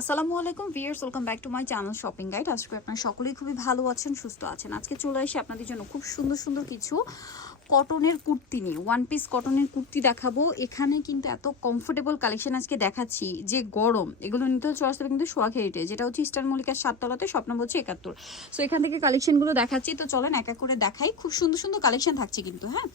আসসালামু আলাইকুম viewers welcome back to my channel shopping guide. আজকে আপনারা সকলেই খুবই ভালো আছেন, সুস্থ আছেন। আজকে চলে এসে আপনাদের জন্য খুব সুন্দর সুন্দর কিছু কটনের কুর্তি নিয়ে ওয়ান পিস কটনের কুর্তি দেখাবো। এখানে কিন্তু এত কমফোর্টেবল কালেকশন আজকে দেখাচ্ছি যে গরম এগুলো নিতে চলে আসতে কিন্তু সোয়াগ হেরিটেজ যেটা হচ্ছে ইস্টার মল্লিকার সাততলাতে স্বপ্ন বলছে একাত্তর। সো এখান থেকে কালেকশনগুলো দেখাচ্ছি। তো চলেন এক এক করে দেখাই। খুব সুন্দর সুন্দর কালেকশন থাকছে কিন্তু হ্যাঁ?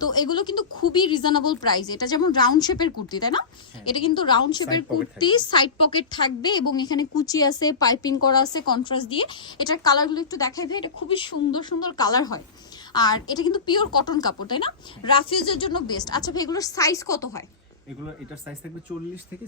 তো এগুলো কিন্তু খুবই রিজনেবল প্রাইস এটা যেমন রাউন্ড শেপের কুর্তি তাই না? এটা কিন্তু রাউন্ড শেপের কুর্তি সাইড পকেট থাকবে এবং এখানে কুচি আছে পাইপিং করা আছে কন্ট্রাস্ট দিয়ে। এটার কালারগুলো একটু দেখাই ভাই এটা খুবই সুন্দর সুন্দর কালার হয়। আর এটা কিন্তু পিওর কটন কাপড় তাই না? রাফিউজের জন্য বেস্ট আচ্ছা ভাই এগুলোর সাইজ কত হয়? এগুলো এটার সাইজ থাকবে চল্লিশ থেকে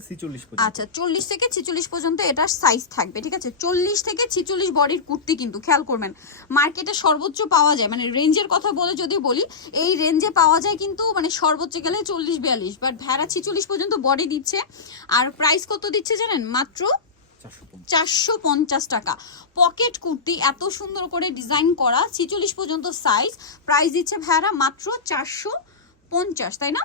পর্যন্ত। আচ্ছা চল্লিশ থেকে ছিচল্লিশ পর্যন্ত এটার সাইজ থাকবে ঠিক আছে? চল্লিশ থেকে ছিচল্লিশ বডির কুর্তি কিন্তু খেয়াল করবেন। মার্কেটে সর্বোচ্চ পাওয়া যায় মানে রেঞ্জের কথা বলে যদি বলি এই রেঞ্জে পাওয়া যায় কিন্তু মানে সর্বোচ্চ গেলে চল্লিশ বিয়াল্লিশ বাট ভেড়া ছিচল্লিশ পর্যন্ত বডি দিচ্ছে। আর প্রাইস কত দিচ্ছে জানেন? মাত্র চারশো পঞ্চাশ। টাকা। পকেট কুর্তি এত সুন্দর করে ডিজাইন করা, ছিচল্লিশ পর্যন্ত সাইজ প্রাইস দিচ্ছে ভাইয়ারা মাত্র চারশো পঞ্চাশ, তাই না?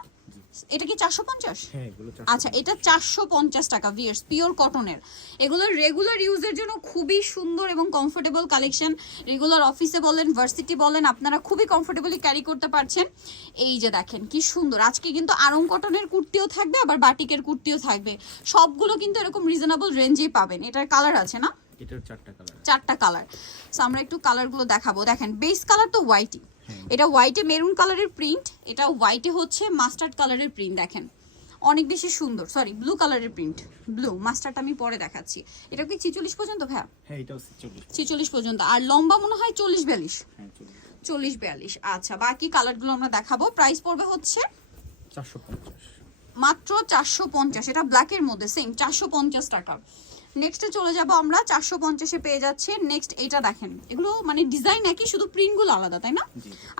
এটা কি চারশো পঞ্চাশ? হ্যাঁ আচ্ছা এটা চারশো পঞ্চাশ টাকা ভিয়ার্স পিওর কটনের এগুলো রেগুলার ইউজের জন্য খুবই সুন্দর এবং কমফোর্টেবল কালেকশন রেগুলার অফিসে বলেন ভার্সিটি বলেন আপনারা খুবই কমফোর্টেবলি ক্যারি করতে পারছেন। এই যে দেখেন কি সুন্দর। আজকে কিন্তু আরং কটনের কুর্তিও থাকবে আবার বাটিকের কুর্তিও থাকবে। সবগুলো কিন্তু এরকম রিজনেবল রেঞ্জেই পাবেন। এটার কালার আছে না? এটার চারটা কালার চারটা কালার সো আমরা একটু কালারগুলো দেখাবো। দেখেন বেস কালার তো হোয়াইটই হ্যাঁ। এটা হোয়াইটে মেরুন কালারের প্রিন্ট এটা হোয়াইটে হচ্ছে মাস্টার্ড কালারের প্রিন্ট দেখেন। অনেক বেশি সুন্দর সরি ব্লু কালারের প্রিন্ট ব্লু মাস্টার্ড আমি পরে দেখাচ্ছি। এটা কি ছিচল্লিশ পর্যন্ত ভাইয়া? হ্যাঁ এটাও ছিচল্লিশ। পর্যন্ত আর লম্বা মনে হয় চল্লিশ বিয়াল্লিশ। হ্যাঁ চল্লিশ। চল্লিশ বিয়াল্লিশ আচ্ছা বাকি কালারগুলো আমরা দেখাবো। প্রাইস পড়বে হচ্ছে চারশো পঞ্চাশ। মাত্র চারশো পঞ্চাশ এটা ব্ল্যাকের মধ্যে সেম চারশো পঞ্চাশ টাকা। নেক্সটে চলে যাব আমরা চারশো পঞ্চাশে পেয়ে যাচ্ছে। নেক্সট এটা দেখেন এগুলো মানে ডিজাইন একই শুধু প্রিন্টগুলো আলাদা তাই না?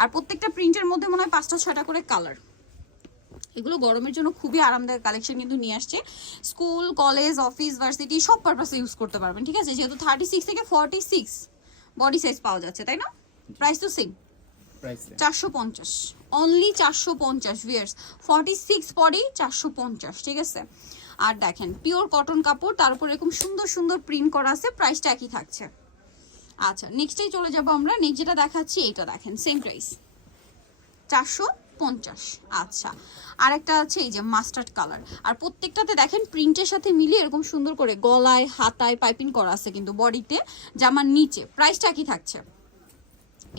আর প্রত্যেকটা প্রিন্টের মধ্যে মনে হয় পাঁচটা ছয়টা করে কালার এগুলো গরমের জন্য খুবই আরামদায়ক কালেকশন কিন্তু নিয়ে আসছে। স্কুল কলেজ অফিস ভার্সিটি সব পারপাসে ইউজ করতে পারবেন ঠিক আছে? যেহেতু থার্টি সিক্স থেকে ফর্টি সিক্স বডি সাইজ পাওয়া যাচ্ছে তাই না? প্রাইস তো সেম চারশো পঞ্চাশ। অনলি চারশো পঞ্চাশ ভিয়ার্স ফর্টি সিক্স পরই চারশো পঞ্চাশ ঠিক আছে? আর দেখেন পিওর কটন কাপড় তার উপর এরকম সুন্দর সুন্দর প্রিন্ট করা আছে প্রাইসটা একই থাকছে। আচ্ছা নেক্সটেই চলে যাব আমরা। নেক্সট যেটা দেখাচ্ছি এইটা দেখেন সেম প্রাইস চারশো পঞ্চাশ। আচ্ছা আর একটা আছে এই যে মাস্টার্ড কালার আর প্রত্যেকটাতে দেখেন প্রিন্টের সাথে মিলিয়ে এরকম সুন্দর করে গলায় হাতায় পাইপিং করা আছে কিন্তু বডিতে জামার নিচে। প্রাইসটা কি থাকছে।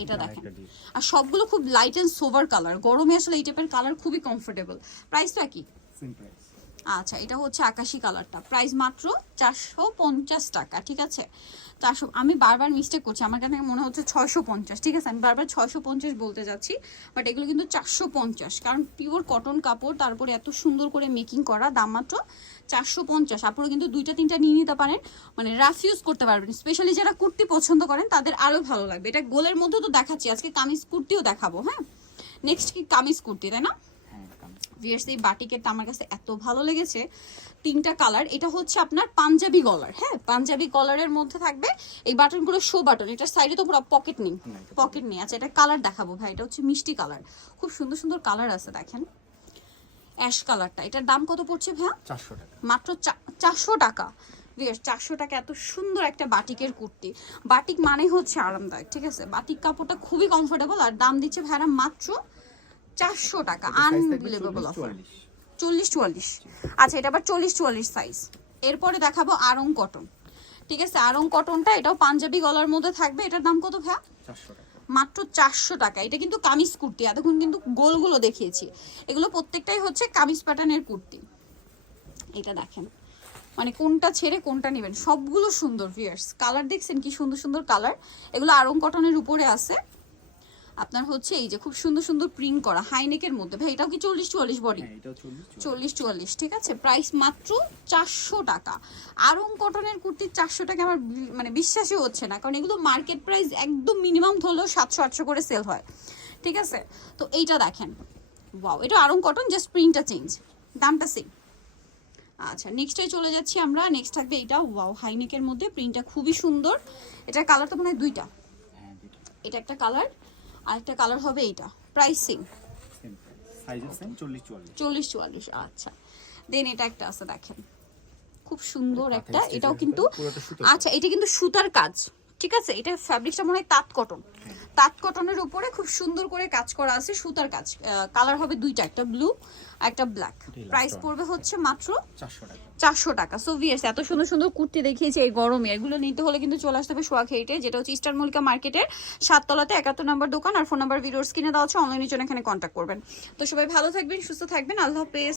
এটা দেখেন। আর সবগুলো খুব লাইট অ্যান্ড সোভার কালার গরমে আসলে এই টাইপের কালার খুবই কমফোর্টেবল প্রাইসটা কি সেম প্রাইস আচ্ছা এটা হচ্ছে আকাশি কালারটা। প্রাইস মাত্র চারশো পঞ্চাশ টাকা, ঠিক আছে? চারশো, আমি বারবার মিস্টেক করছি, আমার কাছে মনে হচ্ছে ছয়শো পঞ্চাশ, ঠিক আছে? আমি বারবার ছয়শো পঞ্চাশ বলতে যাচ্ছি বাট এগুলো কিন্তু চারশো পঞ্চাশ, কারণ পিওর কটন কাপড়, তারপরে এত সুন্দর করে মেকিং করা, দাম মাত্র চারশো পঞ্চাশ। আপনারা কিন্তু দুইটা, তিনটা নিয়ে নিতে পারেন মানে রাফ ইউজ করতে পারবেন স্পেশালি যারা কুর্তি পছন্দ করেন, তাদের আরও ভালো লাগবে। এটা গোলের মধ্যে তো দেখাচ্ছি, আজকে কামিজ কুর্তিও দেখাবো হ্যাঁ? নেক্সট কি কামিজ কুর্তি, তাই না? ভিয়ার্স এই বাটিকেরটা আমার কাছে এত ভালো লেগেছে। তিনটা কালার এটা হচ্ছে আপনার পাঞ্জাবি গলার হ্যাঁ? পাঞ্জাবি কলারের মধ্যে থাকবে এই বাটনগুলো শো বাটন এটার সাইডে তো পুরো পকেট নেই। পকেট নেই। আচ্ছা এটা কালার দেখাবো ভাই এটা হচ্ছে মিষ্টি কালার খুব সুন্দর সুন্দর কালার আছে দেখেন। অ্যাশ কালারটা এটার দাম কত পড়ছে ভাইয়া? চারশো টাকা। মাত্র চারশো টাকা। বিয়ার চারশো টাকা এত সুন্দর একটা বাটিকের কুর্তি। বাটিক মানে হচ্ছে আরামদায়ক ঠিক আছে? বাটিক কাপড়টা খুবই কমফোর্টেবল আর দাম দিচ্ছে ভাইরা মাত্র চারশো টাকা আনবিলিভেবল অফার চল্লিশ চুয়াল্লিশ। আচ্ছা এটা আবার চল্লিশ চুয়াল্লিশ সাইজ এরপরে দেখাবো আরং কটন ঠিক আছে আরং কটনটা এটাও পাঞ্জাবি গলার মধ্যে থাকবে। এটার দাম কত টাকা। মাত্র চারশো টাকা। এটা কিন্তু কামিজ কুর্তি। এতক্ষণ কিন্তু গোলগুলো দেখিয়েছি। এগুলো প্রত্যেকটাই হচ্ছে কামিজ প্যাটার্নের কুর্তি। এটা দেখেন। মানে কোনটা ছেড়ে কোনটা নেবেন। সবগুলো সুন্দর ভিয়ার্স কালার দেখছেন কি সুন্দর সুন্দর কালার এগুলো আরং কটনের উপরে আছে। আপনার হচ্ছে এই যে খুব সুন্দর সুন্দর প্রিন্ট করা হাইনেকের মধ্যে। ভাই এটাও কি চল্লিশ চুয়াল্লিশ বডি? হ্যাঁ এটাও চল্লিশ চুয়াল্লিশ। ঠিক আছে? প্রাইস মাত্র চারশো টাকা। আরং কটনের কুর্তির চারশো টাকা আমার মানে বিশ্বাসই হচ্ছে না কারণ এগুলো মার্কেট প্রাইস একদম মিনিমাম ধরলেও সাতশো আটশো করে সেল হয়। ঠিক আছে? তো এইটা দেখেন। ওয়াও এটা আরং কটন জাস্ট প্রিন্টটা চেঞ্জ দামটা সেম আচ্ছা নেক্সটে চলে যাচ্ছি আমরা। নেক্সট থাকবে এটা ওয়াও হাইনেকের মধ্যে প্রিন্টটা খুবই সুন্দর। এটার কালার তো মনে হয় দুইটা। হ্যাঁ এটা একটা কালার আর একটা কালার হবে এইটা। প্রাইস চল্লিশ চুয়াল্লিশ। আচ্ছা। দেন এটা একটা আছে দেখেন। খুব সুন্দর একটা এটাও কিন্তু আচ্ছা এটা কিন্তু সুতার কাজ ঠিক আছে? এটা ফ্যাব্রিকটা মনে হয় তাঁত কটন তাঁত কটনের উপরে খুব সুন্দর করে কাজ করা আছে সুতার কাজ। কালার হবে দুইটা একটা ব্লু একটা ব্ল্যাক প্রাইস পড়বে হচ্ছে মাত্র চারশো টাকা। সো ভিয়ার্স এত সুন্দর সুন্দর কুর্তি দেখিয়েছি এই গরমে। এগুলো নিতে হলে কিন্তু চলে আসতে হবে সোয়াক হেইটে যেটা হচ্ছে ইস্টার মল্লিকা মার্কেটের সাততলাতে একাত্তর নম্বর দোকান। আর ফোন নাম্বার ভিডিওস কিনে দেওয়া হচ্ছে অনলাইনের জন্য এখানে কন্ট্যাক্ট করবেন। তো সবাই ভালো থাকবেন সুস্থ থাকবেন। আল্লাহ হাফেজ।